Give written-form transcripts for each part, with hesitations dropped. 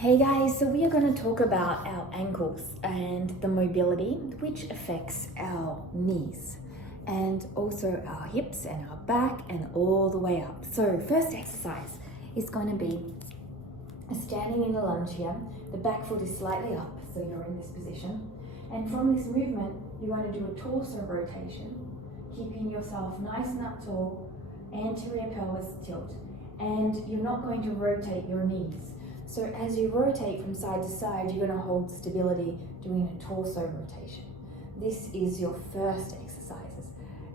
Hey guys, so we are going to talk about our ankles and the mobility which affects our knees and also our hips and our back and all the way up. So first exercise is going to be standing in the lunge here. The back foot is slightly up, so you're in this position. And from this movement, you're going to do a torso rotation, keeping yourself nice and up tall, anterior pelvis tilt. And you're not going to rotate your knees. So as you rotate from side to side, you're going to hold stability doing a torso rotation. This is your first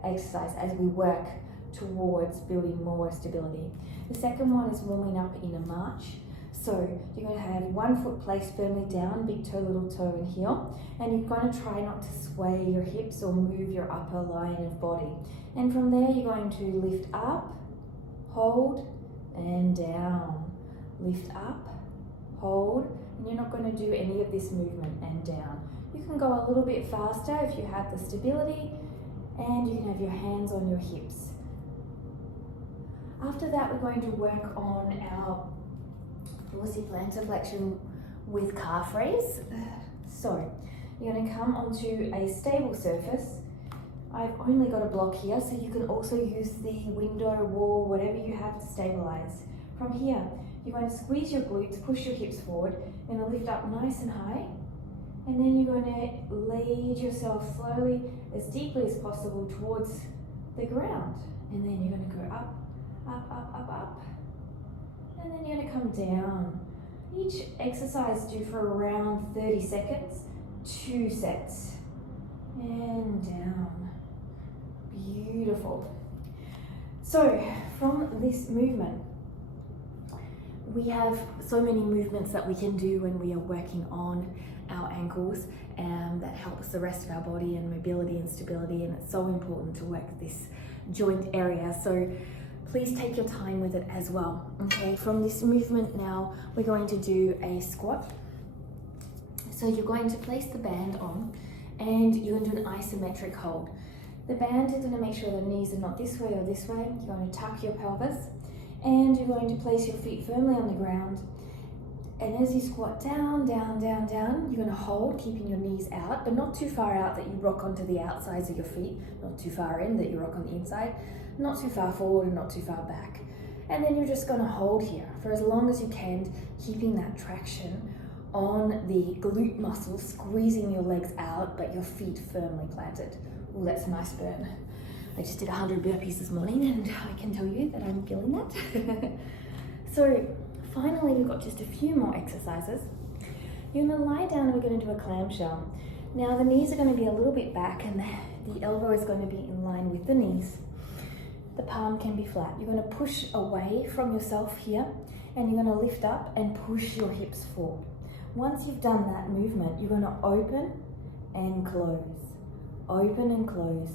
exercise as we work towards building more stability. The second one is warming up in a march. So you're going to have one foot placed firmly down, big toe, little toe and heel. And you're going to try not to sway your hips or move your upper line of body. And from there, you're going to lift up, hold, and down. Lift up, hold, and you're not going to do any of this movement and down. You can go a little bit faster if you have the stability, and you can have your hands on your hips. After that, we're going to work on our dorsiplantar flexion with calf raise. So you're going to come onto a stable surface. I've only got a block here, so you can also use the window, wall, whatever you have to stabilize. From here, you're going to squeeze your glutes, push your hips forward, then lift up nice and high, and then you're going to lead yourself slowly, as deeply as possible towards the ground. And then you're going to go up, up, up, up, up, and then you're going to come down. Each exercise do for around 30 seconds, 2 sets, and down. Beautiful. So from this movement, we have so many movements that we can do when we are working on our ankles that helps the rest of our body and mobility and stability, and it's so important to work this joint area. So please take your time with it as well. Okay, from this movement now, we're going to do a squat. So you're going to place the band on and you're going to do an isometric hold. The band is going to make sure the knees are not this way or this way. You're going to tuck your pelvis and you're going to place your feet firmly on the ground. And as you squat down, down, down, down, you're going to hold, keeping your knees out, but not too far out that you rock onto the outsides of your feet, not too far in that you rock on the inside, not too far forward and not too far back. And then you're just going to hold here for as long as you can, keeping that traction on the glute muscles, squeezing your legs out, but your feet firmly planted. Oh, that's a nice burn. I just did 100 burpees this morning and I can tell you that I'm feeling that. So finally, we've got just a few more exercises. You're going to lie down and we're going to do a clamshell. Now the knees are going to be a little bit back and the elbow is going to be in line with the knees. The palm can be flat. You're going to push away from yourself here and you're going to lift up and push your hips forward. Once you've done that movement, you're going to open and close. Open and close.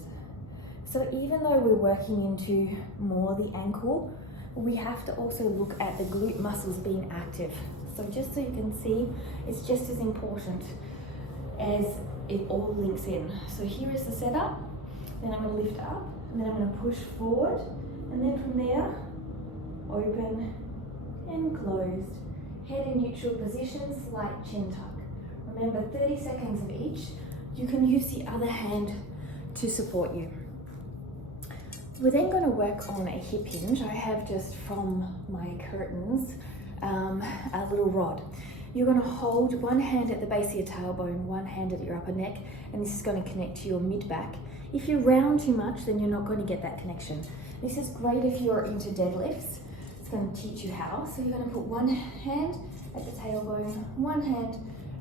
So even though we're working into more the ankle, we have to also look at the glute muscles being active. So just so you can see, it's just as important as it all links in. So here is the setup. Then I'm going to lift up, and then I'm going to push forward, and then from there, open and closed. Head in neutral position, slight chin tuck. Remember, 30 seconds of each. You can use the other hand to support you. We're then going to work on a hip hinge. I have just from my curtains a little rod. You're going to hold one hand at the base of your tailbone, one hand at your upper neck, and this is going to connect to your mid-back. If you round too much, then you're not going to get that connection. This is great if you're into deadlifts. It's going to teach you how. So you're going to put one hand at the tailbone, one hand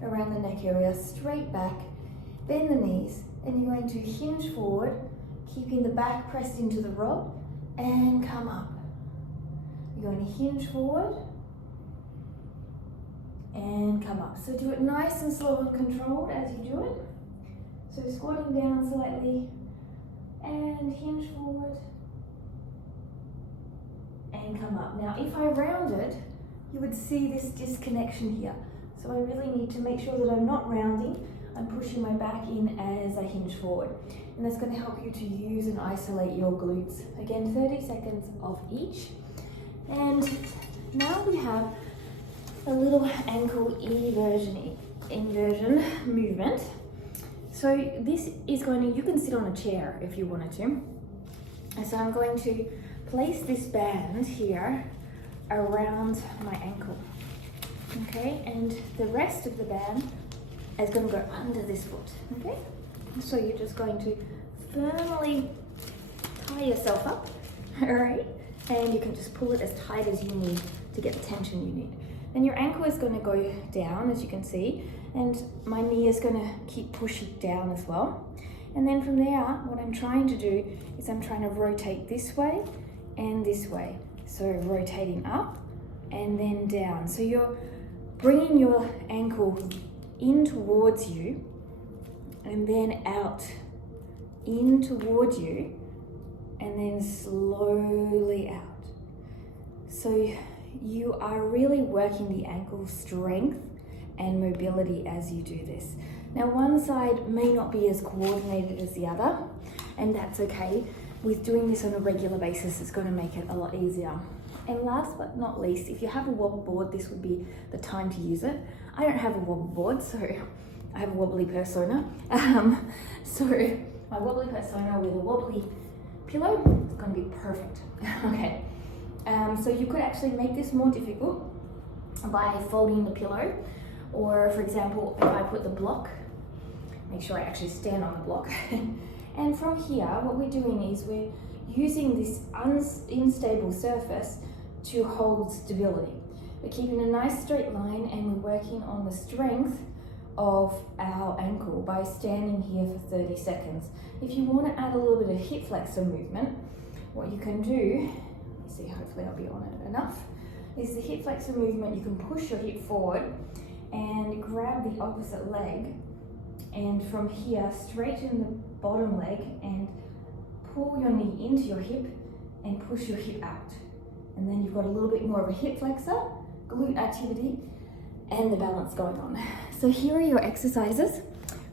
around the neck area, straight back, bend the knees, and you're going to hinge forward, keeping the back pressed into the rod, and come up. You're going to hinge forward and come up. So do it nice and slow and controlled as you do it. So squatting down slightly and hinge forward and come up. Now if I rounded, you would see this disconnection here. So I really need to make sure that I'm not rounding. I'm pushing my back in as I hinge forward. And that's going to help you to use and isolate your glutes. Again, 30 seconds of each. And now we have a little ankle inversion movement. So this is going to, you can sit on a chair if you wanted to. And so I'm going to place this band here around my ankle. Okay, and the rest of the band is going to go under this foot. Okay, so you're just going to firmly tie yourself up, all right? And you can just pull it as tight as you need to get the tension you need. Then your ankle is going to go down, as you can see, and my knee is going to keep pushing down as well. And then from there, what I'm trying to do is I'm trying to rotate this way and this way. So rotating up and then down. So you're bringing your ankle in towards you and then out, in towards you, and then slowly out. So you are really working the ankle strength and mobility as you do this. Now one side may not be as coordinated as the other, and that's okay. With doing this on a regular basis, it's going to make it a lot easier. And last but not least, if you have a wobble board, this would be the time to use it. I don't have a wobble board, so I have a wobbly persona. So my wobbly persona with a wobbly pillow is going to be perfect. Okay. So you could actually make this more difficult by folding the pillow, or for example, if I put the block, make sure I actually stand on the block. And from here, what we're doing is we're using this unstable surface to hold stability. We're keeping a nice straight line and we're working on the strength of our ankle by standing here for 30 seconds. If you want to add a little bit of hip flexor movement, what you can do, let's see, hopefully I'll be on it enough, is the hip flexor movement. You can push your hip forward and grab the opposite leg, and from here straighten the bottom leg and pull your knee into your hip and push your hip out. And then you've got a little bit more of a hip flexor, glute activity, and the balance going on. So here are your exercises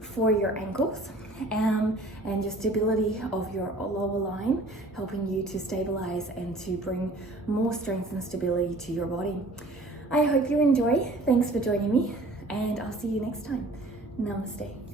for your ankles and your stability of your lower line, helping you to stabilize and to bring more strength and stability to your body. I hope you enjoy. Thanks for joining me, and I'll see you next time. Namaste.